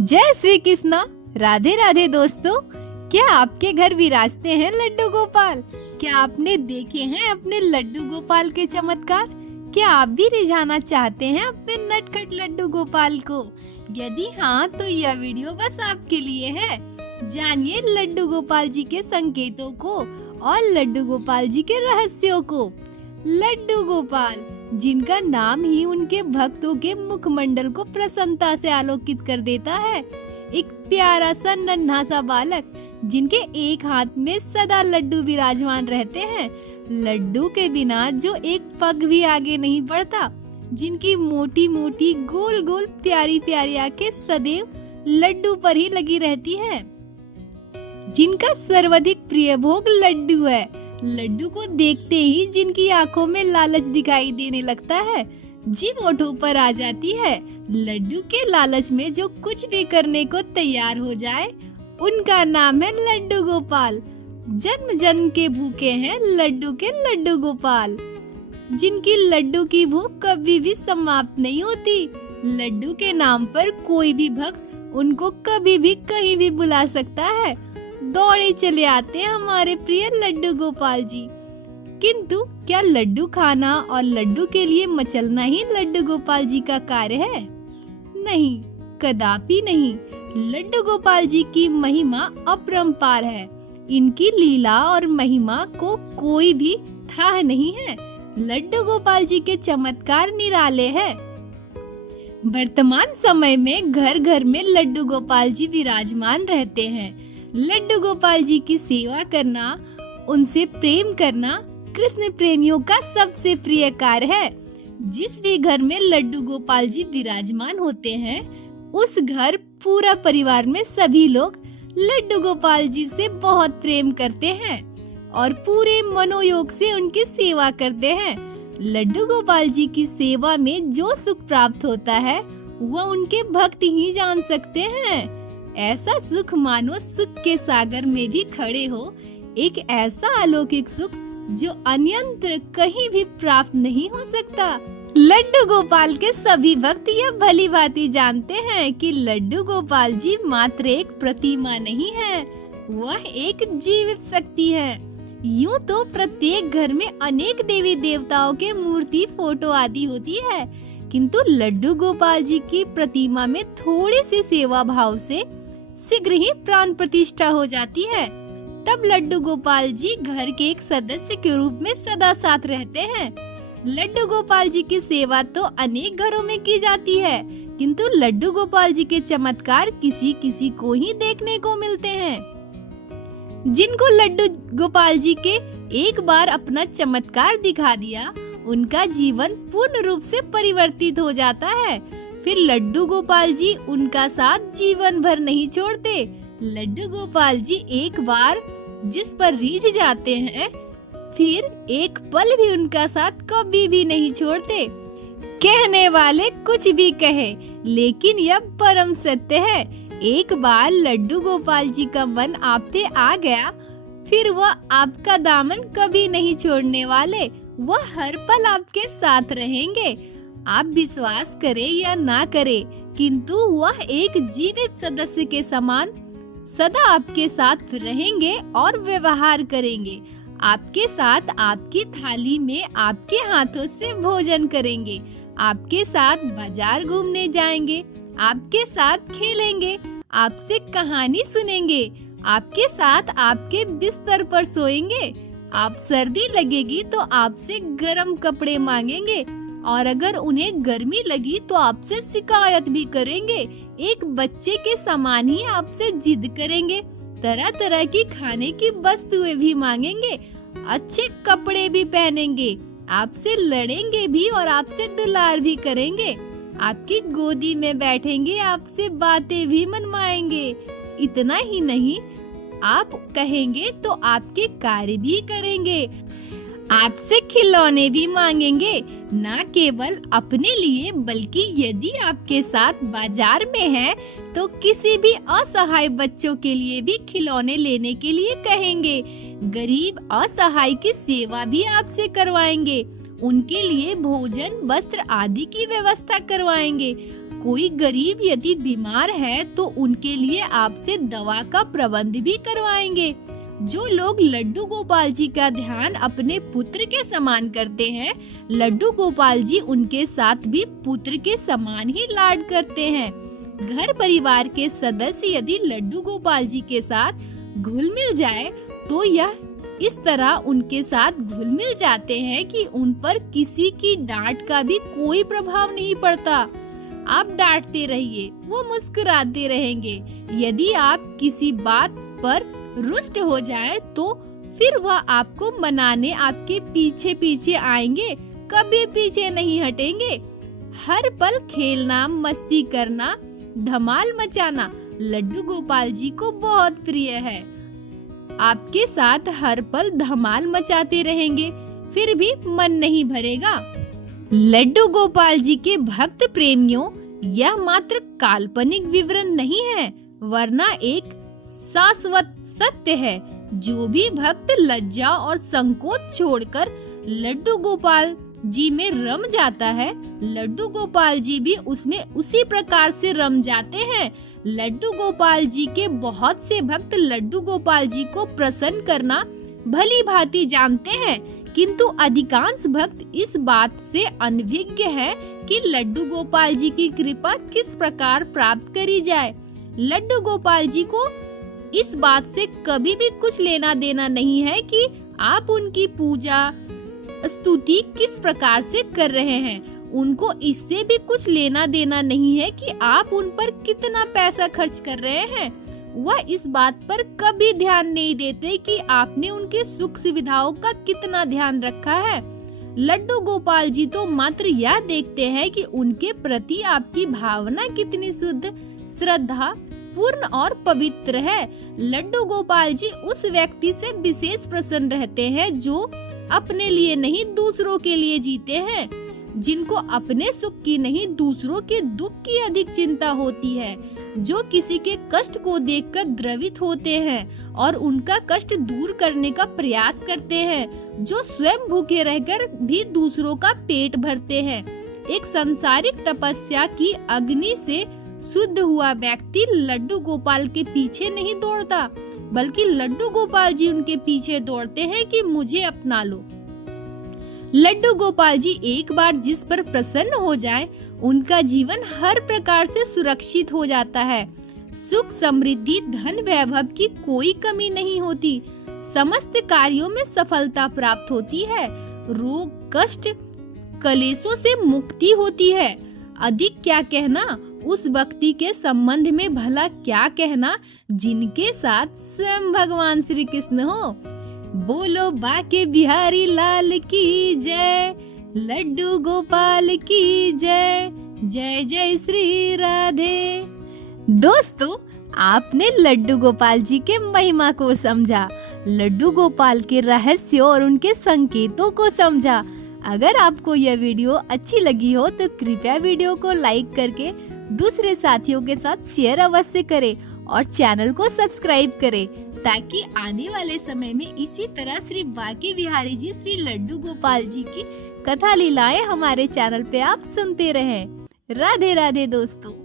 जय श्री कृष्णा। राधे राधे दोस्तों। क्या आपके घर विराजते हैं लड्डू गोपाल? क्या आपने देखे हैं अपने लड्डू गोपाल के चमत्कार? क्या आप भी रिझाना चाहते हैं अपने नटखट लड्डू गोपाल को? यदि हाँ, तो यह वीडियो बस आपके लिए है। जानिए लड्डू गोपाल जी के संकेतों को और लड्डू गोपाल जी के रहस्यों को। लड्डू गोपाल, जिनका नाम ही उनके भक्तों के मुखमंडल को प्रसन्नता से आलोकित कर देता है। एक प्यारा सा नन्हा सा बालक, जिनके एक हाथ में सदा लड्डू विराजमान रहते हैं। लड्डू के बिना जो एक पग भी आगे नहीं बढ़ता। जिनकी मोटी मोटी गोल गोल प्यारी प्यारी आंखें सदैव लड्डू पर ही लगी रहती हैं। जिनका सर्वाधिक प्रिय भोग लड्डू है। लड्डू को देखते ही जिनकी आंखों में लालच दिखाई देने लगता है, जीभ होठों पर आ जाती है। लड्डू के लालच में जो कुछ भी करने को तैयार हो जाए, उनका नाम है लड्डू गोपाल। जन्म जन्म के भूखे हैं लड्डू के लड्डू गोपाल। जिनकी लड्डू की भूख कभी भी समाप्त नहीं होती। लड्डू के नाम पर कोई भी भक्त उनको कभी भी कहीं भी बुला सकता है। दौड़े चले आते हैं हमारे प्रिय लड्डू गोपाल जी। किंतु क्या लड्डू खाना और लड्डू के लिए मचलना ही लड्डू गोपाल जी का कार्य है? नहीं, कदापि नहीं। लड्डू गोपाल जी की महिमा अपरंपार है। इनकी लीला और महिमा को कोई भी था नहीं है। लड्डू गोपाल जी के चमत्कार निराले हैं। वर्तमान समय में घर घर में लड्डू गोपाल जी विराजमान रहते हैं। लड्डू गोपाल जी की सेवा करना, उनसे प्रेम करना कृष्ण प्रेमियों का सबसे प्रिय कार्य है। जिस भी घर में लड्डू गोपाल जी विराजमान होते हैं, उस घर पूरा परिवार में सभी लोग लड्डू गोपाल जी से बहुत प्रेम करते हैं और पूरे मनोयोग से उनकी सेवा करते हैं। लड्डू गोपाल जी की सेवा में जो सुख प्राप्त होता है, वह उनके भक्त ही जान सकते हैं। ऐसा सुख मानो सुख के सागर में भी खड़े हो। एक ऐसा अलौकिक सुख जो अन्यंत्र कहीं भी प्राप्त नहीं हो सकता। लड्डू गोपाल के सभी भक्त यह भली भांति जानते हैं कि लड्डू गोपाल जी मात्र एक प्रतिमा नहीं है, वह एक जीवित शक्ति है। यूं तो प्रत्येक घर में अनेक देवी देवताओं के मूर्ति, फोटो आदि होती है, किंतु लड्डू गोपाल जी की प्रतिमा में थोड़ी सी सेवा भाव से शीघ्र ही प्राण प्रतिष्ठा हो जाती है। तब लड्डू गोपाल जी घर के एक सदस्य के रूप में सदा साथ रहते हैं। लड्डू गोपाल जी की सेवा तो अनेक घरों में की जाती है, किंतु लड्डू गोपाल जी के चमत्कार किसी किसी को ही देखने को मिलते हैं। जिनको लड्डू गोपाल जी के एक बार अपना चमत्कार दिखा दिया, उनका जीवन पूर्ण रूप से परिवर्तित हो जाता है। फिर लड्डू गोपाल जी उनका साथ जीवन भर नहीं छोड़ते। लड्डू गोपाल जी एक बार जिस पर रीझ जाते हैं, फिर एक पल भी उनका साथ कभी भी नहीं छोड़ते। कहने वाले कुछ भी कहे, लेकिन यह परम सत्य है। एक बार लड्डू गोपाल जी का मन आप पे आ गया, फिर वह आपका दामन कभी नहीं छोड़ने वाले। वह हर पल आपके साथ रहेंगे। आप विश्वास करें या ना करें, किंतु वह एक जीवित सदस्य के समान सदा आपके साथ रहेंगे और व्यवहार करेंगे। आपके साथ आपकी थाली में आपके हाथों से भोजन करेंगे। आपके साथ बाजार घूमने जाएंगे। आपके साथ खेलेंगे। आपसे कहानी सुनेंगे। आपके साथ आपके बिस्तर पर सोएंगे। आप सर्दी लगेगी तो आपसे गर्म कपड़े मांगेंगे, और अगर उन्हें गर्मी लगी तो आपसे शिकायत भी करेंगे। एक बच्चे के समान ही आपसे जिद करेंगे। तरह तरह की खाने की वस्तुएं भी मांगेंगे। अच्छे कपड़े भी पहनेंगे। आपसे लड़ेंगे भी और आपसे दुलार भी करेंगे। आपकी गोदी में बैठेंगे। आपसे बातें भी मनवाएंगे। इतना ही नहीं, आप कहेंगे तो आपके कार्य भी करेंगे। आपसे खिलौने भी मांगेंगे, न केवल अपने लिए बल्कि यदि आपके साथ बाजार में है तो किसी भी असहाय बच्चों के लिए भी खिलौने लेने के लिए कहेंगे। गरीब असहाय की सेवा भी आपसे करवाएंगे। उनके लिए भोजन, वस्त्र आदि की व्यवस्था करवाएंगे। कोई गरीब यदि बीमार है तो उनके लिए आपसे दवा का प्रबंध भी करवाएंगे। जो लोग लड्डू गोपाल जी का ध्यान अपने पुत्र के समान करते हैं, लड्डू गोपाल जी उनके साथ भी पुत्र के समान ही लाड करते हैं। घर परिवार के सदस्य यदि लड्डू गोपाल जी के साथ घुल मिल जाए तो यह इस तरह उनके साथ घुल मिल जाते हैं कि उन पर किसी की डांट का भी कोई प्रभाव नहीं पड़ता। आप डांटते रहिए, वो मुस्कुराते रहेंगे। यदि आप किसी बात पर रुष्ट हो जाएं, तो फिर वह आपको मनाने आपके पीछे पीछे आएंगे, कभी पीछे नहीं हटेंगे। हर पल खेलना, मस्ती करना, धमाल मचाना लड्डू गोपाल जी को बहुत प्रिय है। आपके साथ हर पल धमाल मचाते रहेंगे, फिर भी मन नहीं भरेगा। लड्डू गोपाल जी के भक्त प्रेमियों, यह मात्र काल्पनिक विवरण नहीं है, वरना एक शाश्वत सत्य है। जो भी भक्त लज्जा और संकोच छोड़कर लड्डू गोपाल जी में रम जाता है, लड्डू गोपाल जी भी उसमें उसी प्रकार से रम जाते हैं। लड्डू गोपाल जी के बहुत से भक्त लड्डू गोपाल जी को प्रसन्न करना भली भांति जानते हैं, किंतु अधिकांश भक्त इस बात से अनभिज्ञ हैं कि लड्डू गोपाल जी की कृपा किस प्रकार प्राप्त करी जाए। लड्डू गोपाल जी को इस बात से कभी भी कुछ लेना देना नहीं है कि आप उनकी पूजा स्तुति किस प्रकार से कर रहे हैं। उनको इससे भी कुछ लेना देना नहीं है कि आप उन पर कितना पैसा खर्च कर रहे हैं। वह इस बात पर कभी ध्यान नहीं देते कि आपने उनके सुख सुविधाओं का कितना ध्यान रखा है। लड्डू गोपाल जी तो मात्र यह देखते हैं कि उनके प्रति आपकी भावना कितनी शुद्ध, श्रद्धा पूर्ण और पवित्र है। लड्डू गोपाल जी उस व्यक्ति से विशेष प्रसन्न रहते हैं जो अपने लिए नहीं दूसरों के लिए जीते हैं, जिनको अपने सुख की नहीं दूसरों के दुख की अधिक चिंता होती है, जो किसी के कष्ट को देखकर द्रवित होते हैं और उनका कष्ट दूर करने का प्रयास करते हैं, जो स्वयं भूखे रहकर भी दूसरों का पेट भरते हैं। एक सांसारिक तपस्या की अग्नि से शुद्ध हुआ व्यक्ति लड्डू गोपाल के पीछे नहीं दौड़ता, बल्कि लड्डू गोपाल जी उनके पीछे दौड़ते हैं कि मुझे अपना लो। लड्डू गोपाल जी एक बार जिस पर प्रसन्न हो जाएं, उनका जीवन हर प्रकार से सुरक्षित हो जाता है। सुख, समृद्धि, धन, वैभव की कोई कमी नहीं होती। समस्त कार्यों में सफलता प्राप्त होती है। रोग, कष्ट, कलेशों से मुक्ति होती है। अधिक क्या कहना, उस व्यक्ति के संबंध में भला क्या कहना जिनके साथ स्वयं भगवान श्री कृष्ण हो। बोलो बाके बिहारी लाल की जय, लड्डू गोपाल की जय, जय जय श्री राधे। दोस्तों, आपने लड्डू गोपाल जी के महिमा को समझा, लड्डू गोपाल के रहस्य और उनके संकेतों को समझा। अगर आपको यह वीडियो अच्छी लगी हो तो कृपया वीडियो को लाइक करके दूसरे साथियों के साथ शेयर अवश्य करें और चैनल को सब्सक्राइब करें, ताकि आने वाले समय में इसी तरह श्री बाके बिहारी जी, श्री लड्डू गोपाल जी की कथा लीलाएं हमारे चैनल पे आप सुनते रहें। राधे राधे दोस्तों।